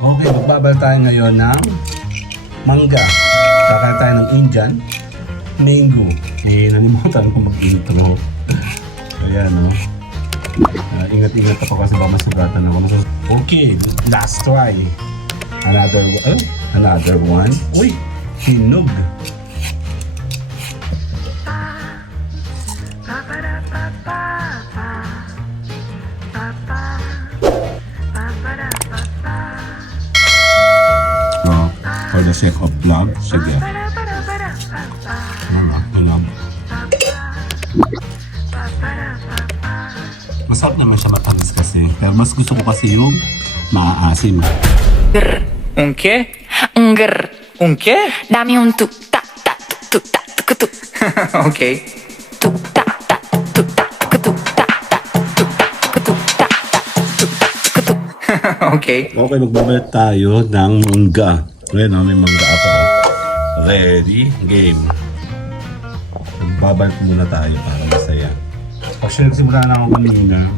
Okay, magbabal tayo ngayon ng mangga. Kakain tayo ng Indian mango. Nalimutan ko mag-intro. Ayan, no? Ingat-ingat ako kasi baka masugatan ako. Okay, last try. Another one. Uy, hinog. For the sake of vlog, sige. Vlog. Masarap naman siya matamis kasi. Pero mas gusto ko kasi yung maaasim. ¿Un qué? Un grr. ¿Un qué? Dame un tuk ta ta tuk ta tuk tuk Ok. tuk ta ta tuk ta tuk tuk ta ta tuk ta tuk tuk ta ta tuk ta tuk tuk. Ok. Okay, magbabalik tayo ng mangga. Ngayon, may mangga ako. Ready? Game. Magbabalik muna tayo para masaya. Actually, nagsimula na ako kanina.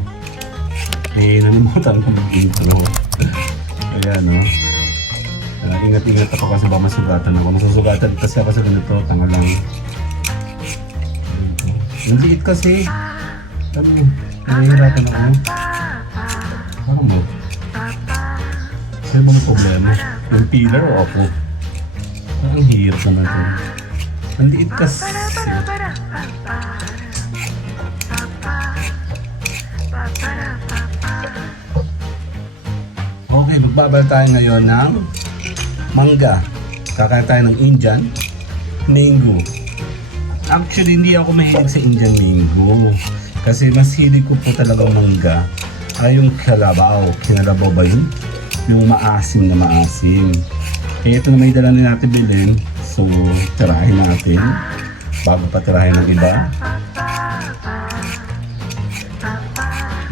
Nalimutan ko mag-intro. Ayan, no? Ingat-ingat ako kasi baka masugatan ako. Masusugatan kasi ako sa ganito. Tanga lang. Ang liit kasi. Nahihirapan ako. Ano mo? Sa'yo ba may problema? Yung pillar o ako? Ang hirap naman ito. Ang liit kasi. Okay, magbabal tayo ngayon ng mangga. Kakain tayo ng Indian mango. Actually, hindi ako mahilig sa Indian mango. Kasi mas hilig ko po talaga mangga ay yung kalabaw. Kinalabaw ba yun? Yung maasim na maasim. Eh, ito na may dala na natin bilhin. So, tirahin natin. Bago pa tirahin ng iba.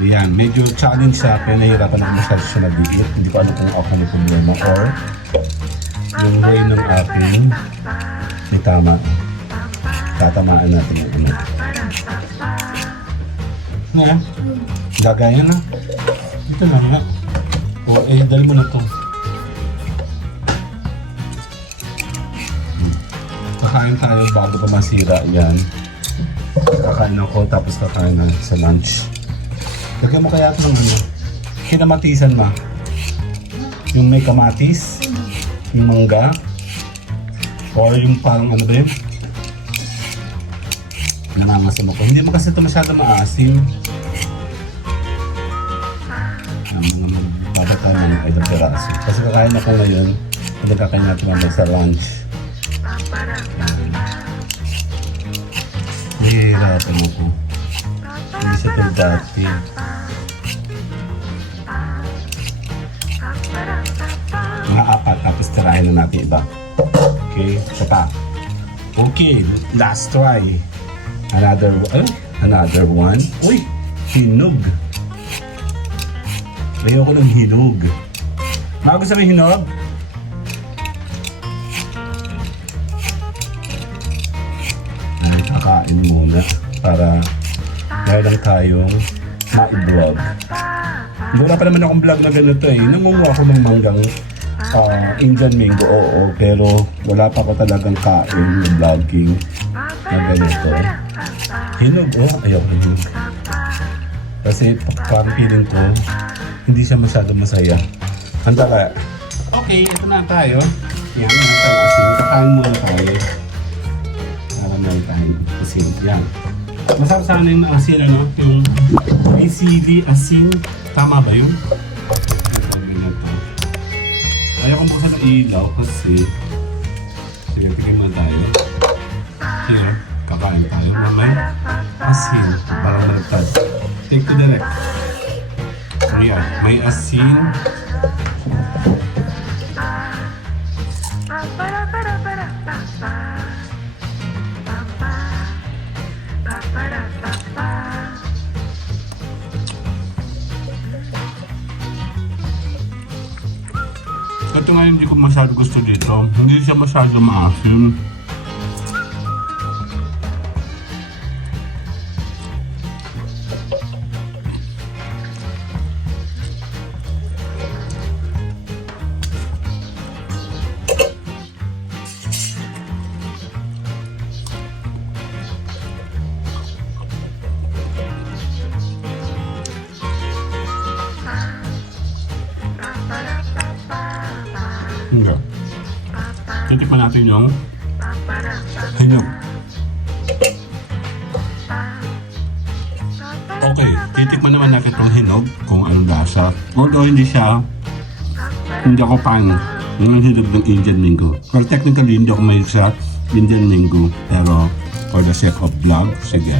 Yan, medyo challenge sa akin. Nahihirapan ako masyado siya mag-iit. Hindi ko alam kung ako may problema or yung way ng aking may tama. Tatamaan natin yung ano. Yan. Gagaya na. Ito lang nga. O, dali mo na to. Kakain tayo bago pa masira yan. Kakain ako tapos kakain na sa lunch. Lagyan mo kaya ito ng ano, kinamatisan ma. Yung may kamatis, yung mangga, or yung parang ano ba yun? Nangangasim ako. Hindi mo kasi ito masyado maasim. Mga magbabata ng ilang piraso. Kasi kakain ako ngayon, hindi kakain natin mamaya sa lunch. Nahihirapan ako. Hindi siya ito dati. Mga apat, tapos tirahin na natin iba. Okay, ito pa. Okay, last try. Another one. Uy, hinog. Ayoko ng hinog. Bago sabihin hinog? Ay, kakain muna para meron lang tayong ma-vlog. Wala pa naman akong vlog na ganito eh. Nangunguha ako ng manggang Indian mango, oo. Pero wala pa ako talagang kain ng vlogging na ganito. Hinog, ayaw ko hinog. Kasi parang feeling ko, hindi siya masyado masaya. Handa ka. Okay, ito na tayo. Yan, nasa asin. Kakain muna tayo. Para meron tayong asin. Yan. Masarap sana yung asin, ano? Yung may sili, asin. Tama ba yun? Ayaw kong buksan ng ilaw kasi sige, tigil muna tayo. Here, kakain tayo. May asin. Parang malagtad. Take to the left. Ayan, may asin. Ito nga hindi ko masyado gusto dito. Hindi siya masyado maasim. Titikman natin yung hinog. Okay, titikman naman natin itong hinog kung anong lasa. Although hindi ako fan ng hinog ng Indian Mango. Well, technically, hindi ako may sa Indian Mango. Pero, for the sake of vlog, sige.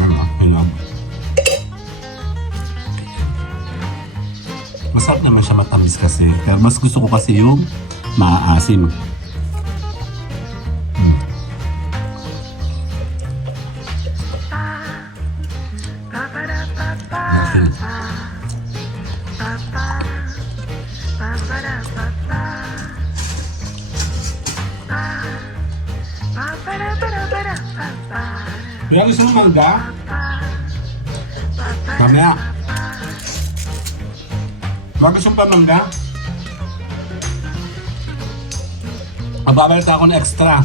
Ano, hinog. Masarap naman siya, matamis kasi. Pero mas gusto ko kasi yung maaasim. Asin. Kaya gusto mo mangga? Mamaya. Baka gusto mo pa mangga? Magbabalit ako ng extra.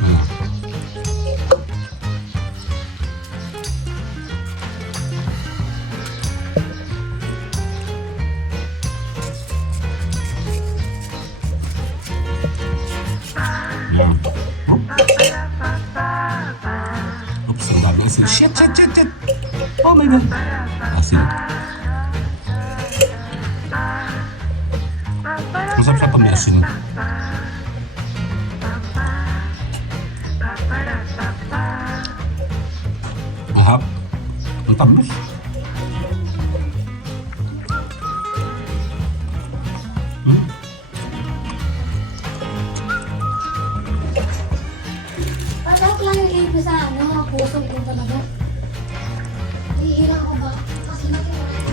Ayan. Ayan. Oops, ang dami asin. Shit! Oh my God! Asin. Masarap siya pag may asin. Ahap. Ang tamis. Parang lang yung ibig sa puso ko talaga. Hihirang ko ba? Kasi nakikita ko.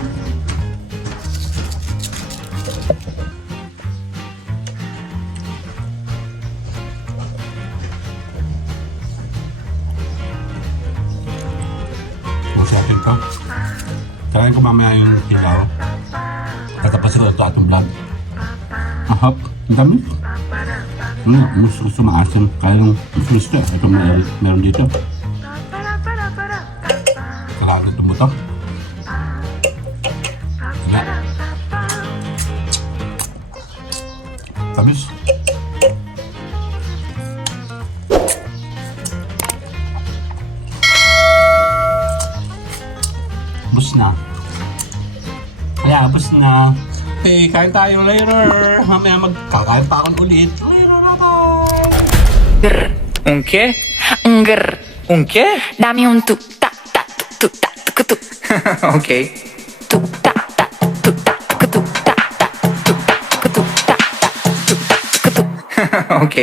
Masarapin ko. Kailangan ko mamaya yung hilaw. Katapasin ko ito atong vlog. Ahap. Ang dami. Ano, gusto maasim. Kaya lang gusto. Ito meron dito. Kailangan ito mo ito. Wala. Tamis. Bus na. Kaya, bus na. Okay, kain tayo later. Mamaya magkakain pa ako ulit. Later, bye-bye. Grr. Un qué? Grr. Un qué? Dame un tuk tak tak tuk tak tuk tuk Ok. tuk tak tak tuk tak tuk tak tak tuk tak tuk tak tak tuk tak tuk. Ok.